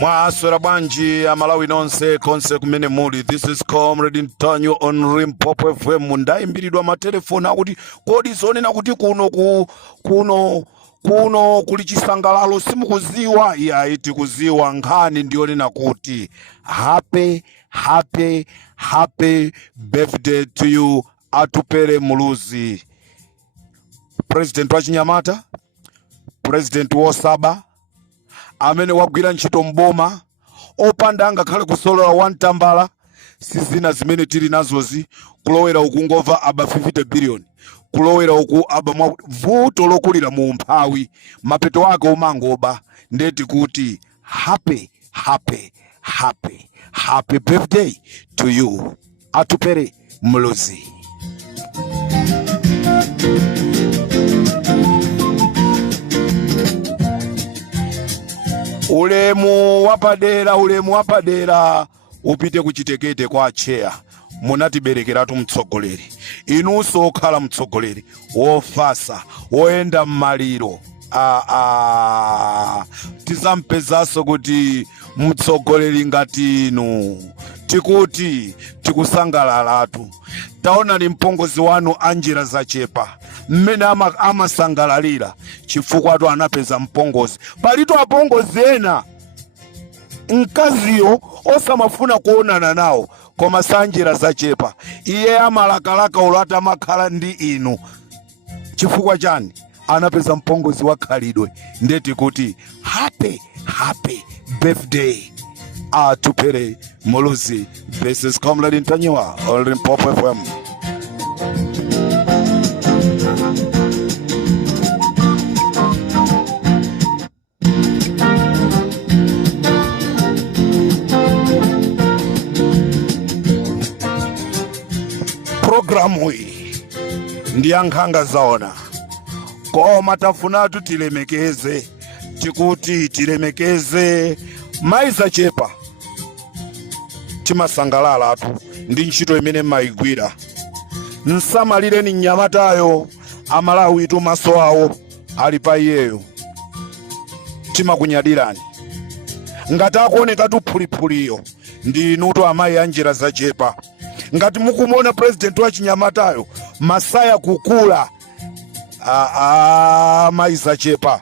Mwaswera bwanji amalawi nonse konse kumene muli. This is Comrade Ntanyo on Limpopo FM. Ndayimbiridwa matelefoni akuti kodi zonena kuti kuno kuli chisangalalo simukuziwa. Ya iti kuziwa nkhani ndionena kuti happy birthday to you Atupere Muluzi, President wa Chinyamata, President wosaba amene wagwira ntchito mboma opanda ngakhale kusolola wantambala sizina zimene tili nazozi kulowera ukungova aba 50 billion kulowera uku aba vuto lokulira mu mphawi mapeto wake umangoba. Ndeti kuti happy birthday to you Atupere Muluzi. Ulemu wapadera upite kuchitekete kwa Cheya. Munatiberekeratu mtsogoleri. Inunso okhala mtsogoleri wofasa woenda mmaliro. Tizampezaso kuti mtsogoleri ngati inu tikuti tikusangalalatu. Taona ni mpongozi wanu Angela Zachepa mmene amasangalalira chifukwa atu anapeza mpongozi. Palito apongozi ena mkaziyo osamafuna kuonana nawo koma Angela Zachepa iye amalakalaka ulata makhala ndi inu. Chifukwa chani? Anapeza mpongozi wa khalidwe. Ndeti kuti happy birthday Atupere Muluzi. This is Comrade Ntanyo on Limpopo FM. Programu hii ndiya nkhanga zaona koma tafunatu tilemekeze. Tikuti tilemekeze Mai Zachepa timasangalala atu ndi ntchito imene maigwira. Nsamalire ni Nyamatayo amalawi tu maso awo ali pa iyeyo. Timakunyadirani ngati akuoneka tu phuliphuliyo ndi inuto amayi Angela Zachepa. Ngati mukumona president wa Chinyamatayo masaya kukula Mai Zachepa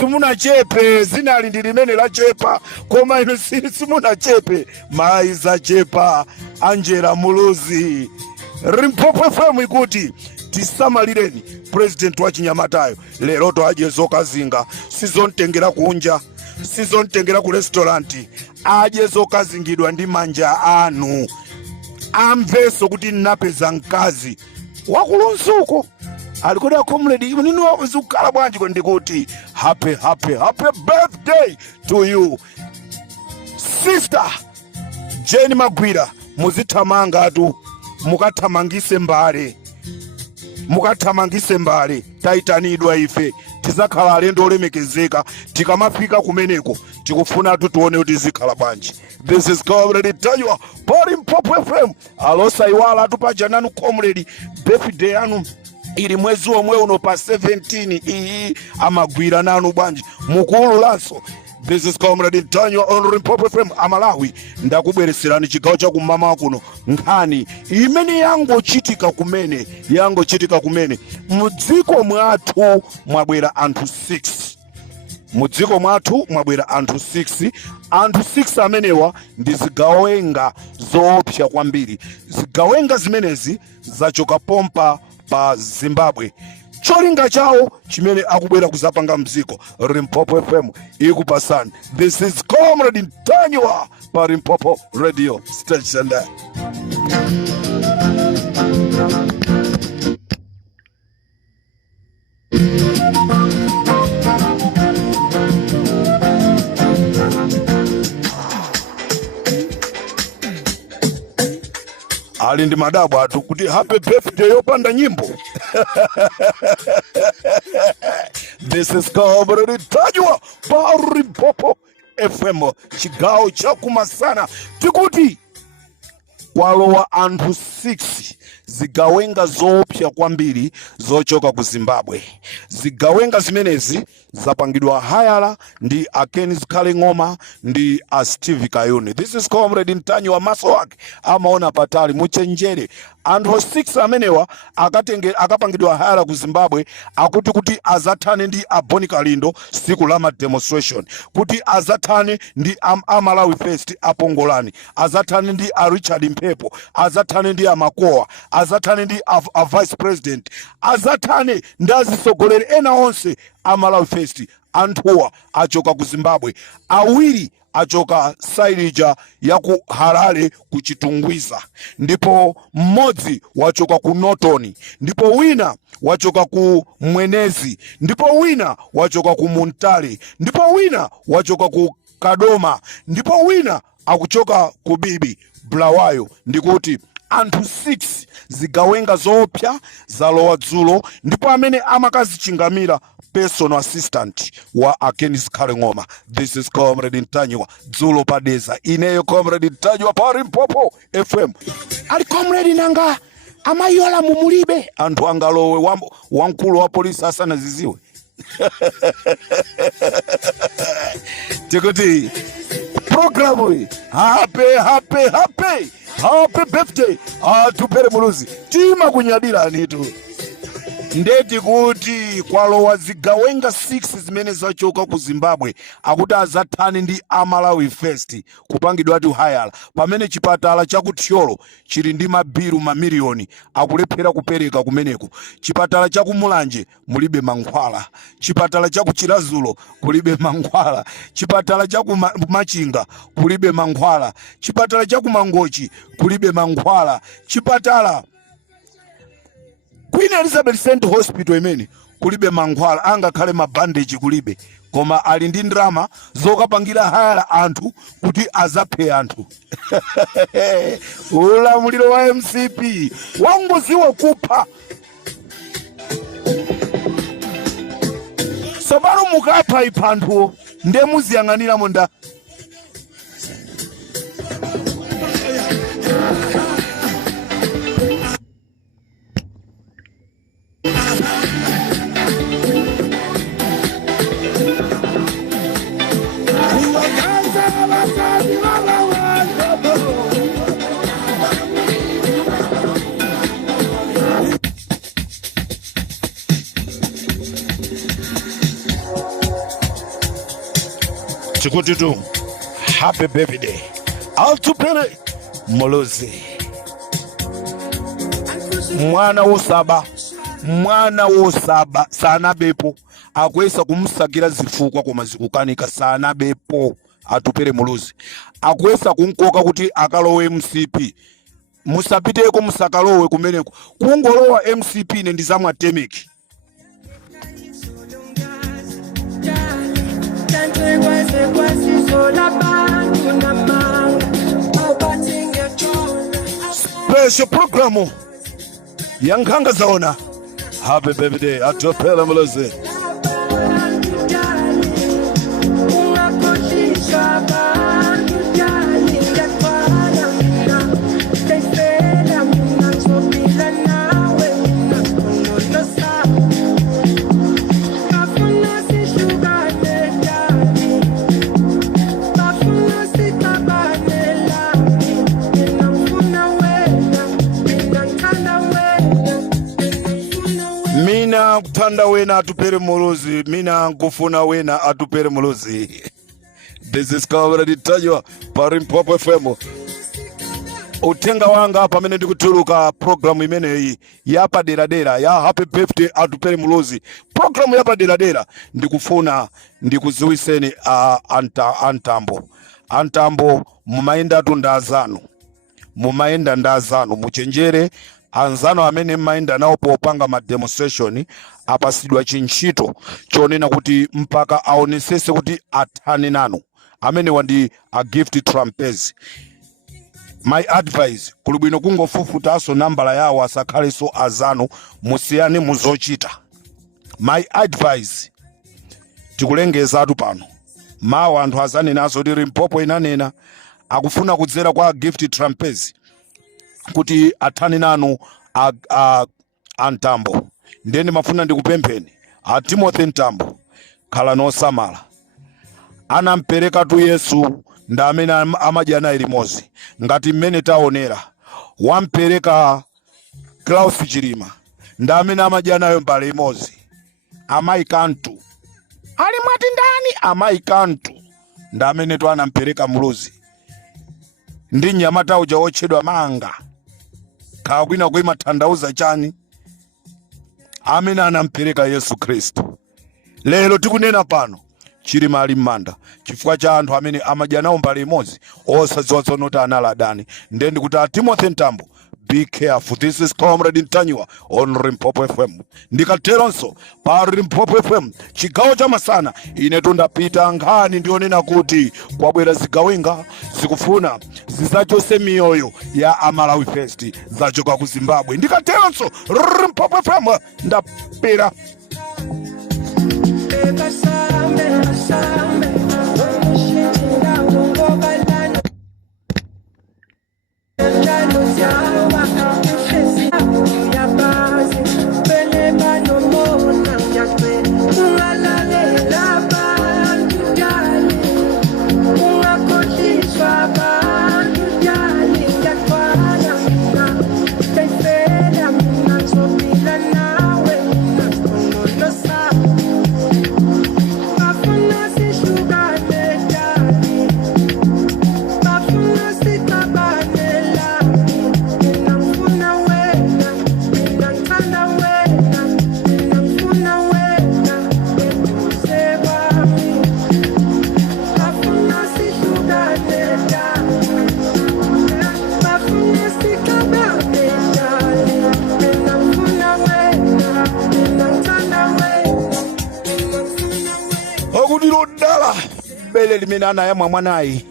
simuna chepe zina lindi limene la chepa koma ino simuna chepe. Mai Zachepa Angela Muluzi. Limpopo FM ikuti tisamalireni president wa Chinyamatayo. Lero to aje zokazinga sizontengera kunja sizontengera ku restauranti aje zokazingidwa ndi manja anu. Amveso kuti napeza mkazi wakulunsuko alikoda Comrade nini wazukala bwanji ko ndikuti happy birthday to you sister Jane Magwira. Muzithamanga atu mukathamangise mbale taitanidwa ife tizakhala alendo olemekezeka. Tikamafika kumeneko tikufuna tuone kuti zikhala bwanji. This is Comrade Ntanyo on Limpopo FM. Alosa iwala atupaja nanu Comrade birthday anu ili mwezi omwe uno pa 17 iyi amagwira nanu bwanji mukulu lanso. This is Comrade Ntanyo on Limpopo FM. Amalawi ndakubwereserani chigawo cha kumama kuno nkhani imene yangochitika kumene mudziko mwathu mwabwera anthu 6. Mudziko mwathu mwabwera anthu 6. Anthu 6 amenewa ndi zigawenga zoopsa kwambiri. Zigawenga zimenezi zachoka pompa pa Zimbabwe. Cholinga chawo chimene akubwera kuzapanga mziko. Limpopo FM ikupasani. This is Comrade Ntanyo pa Limpopo Radio Station. ali ndi madabwa atu kuti happy birthday yopanda nyimbo. This is Comrade Tajwa Parimpopo FM chigawo chakumasana tikuti kwalowa anthu 6 zigawenga zoopsa kwambiri zochoka ku Zimbabwe. Zigawenga zimenezi zapangidwa hayala ndi Kenneth Kaling'oma ndi Steve Kayuni. This is Comrade Ntanywa maso ake amaona patali muchenjere. Anthu 6 amenewa akapangidwa hayala ku Zimbabwe kuti azathane ndi Boni Kalindo siku la demonstration, kuti azathane ndi Malawi First apongolani, azathane ndi Richard Mphepo, azathane ndi Makowa, azathane ndi vice president, azathane ndi azisogoleri ena onse Malawi First. Anthuwa achoka ku Zimbabwe, awiri achoka Sailija ya ku Harare ku Chitungwiza, ndipo mmodzi wachoka ku Norton, ndipo wina wachoka ku Mwenezi, ndipo wina wachoka ku Muntali, ndipo wina wachoka ku Kadoma, ndipo wina akuchoka ku Bibi Bulawayo. Ndikuti anthu 6 zigawenga zoopsa zalowa dzulo, ndipo amene amakazichingamira personal assistant wa Kenneth Kaling'oma. This is Comrade Ntanywa dzulo padeza. Ineyo Comrade Ntanywa Parimpopo FM. Ali Comrade nanga amayola mumulibe anthu angalowe wamkulu wa polisi asanaziziwe. Tikuti programu happy birthday atupere muluzi tima kunyadira anitu. Ndeti kuti kwalowa zigawenga 6 zimene zachoka ku Zimbabwe akuti azathane ndi Malawi First kupangidwa ati hayala, pamene chipatala cha ku Thyolo chili ndi mabiru mamiliyoni akulephera kupereka kumeneko. Chipatala cha ku Mulanje mulibe mankhwala, chipatala cha ku Chilazulo kulibe mankhwala, chipatala cha ku Machinga kulibe mankhwala, chipatala cha ku Mangochi kulibe mankhwala, chipatala Queen Elizabeth Center Hospital imene kulibe mankhwala, angakhale mabandage kulibe, koma ali ndi ndrama zokapangira hayala anthu kuti azaphe anthu. Ulamuliro wa MCP wanguziwa kupha. Sabalo mukapha ipanthu nde muziyang'anira monda. Chikututu, happy birthday atupere muluzi mwana wosaba sana bepo akwesa kumusakira zifukwa koma zikukanika sana bepo atupere muluzi akwesa kunkoka kuti akalowe MCP musapiteko musakalowe kumeneko kungolowa MCP nendizamwa temeki. Special programu yankhanga zaona happy birthday atopela muluzi. Mina kutanda wena atupere muluzi, mina nkufuna wena atupere muluzi. This is Comrade Ntanywa Parimpopo FM. Utenga wanga pamene ndikutuluka programu imeneyi yapa dera ya happy birthday atupere muluzi. Programu yapa dera ndikufuna ndikuziwiseni antambo mumaenda ndazanu muchenjere anzano amene maenda nawo popanga ma demonstration apasidwa chinchito chonena kuti mpaka aonesese kuti athane nanu amene wandi a gift trumpets. My advice kuli bwino kungofufutaso nambala yawo asakhaleso azanu musiyane muzochita. My advice tikulengezatu pano mawa anthu azanenazo kuti Limpopo inanena akufuna kudzera kwa Gift Trumpezi kuti athane nanu Ntambo. Ndeni mafuna ndikupempheni Timothy Ntambo khala nosamala. Anampereka tu Yesu nda amene amadya naye limodzi ngati mmene taonera. Wampereka Klaus Chilima nda amene amadya nayo mbale imodzi. Amayi Kantu ali mwati ndani? Amayi Kantu nda amene tu anampereka Muluzi ndi Nyamata uja wotchedwa Manga khala kwina kuima tanthauza chani amene anampereka Yesu Khristu. Lero tikunena pano Chilima ali m'manda chifukwa cha anthu amene amadya nawo mbale imodzi osadziwa noti anali adani. Ndiye ndikuti Timothy Ntambo, be careful. This is Comrade Ntanywa on Limpopo FM. Ndikateronso pa Limpopo FM chigawo cha masana ine tundapita nkhani ndionena kuti kwabwera zigawenga zikufuna zisachose miyoyo ya Amalawi Fest zachoka ku Zimbabwe. Ndikateronso Limpopo FM ndapita. Bele limena na ya mwanayi.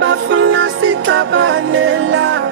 Bafuna sikabanela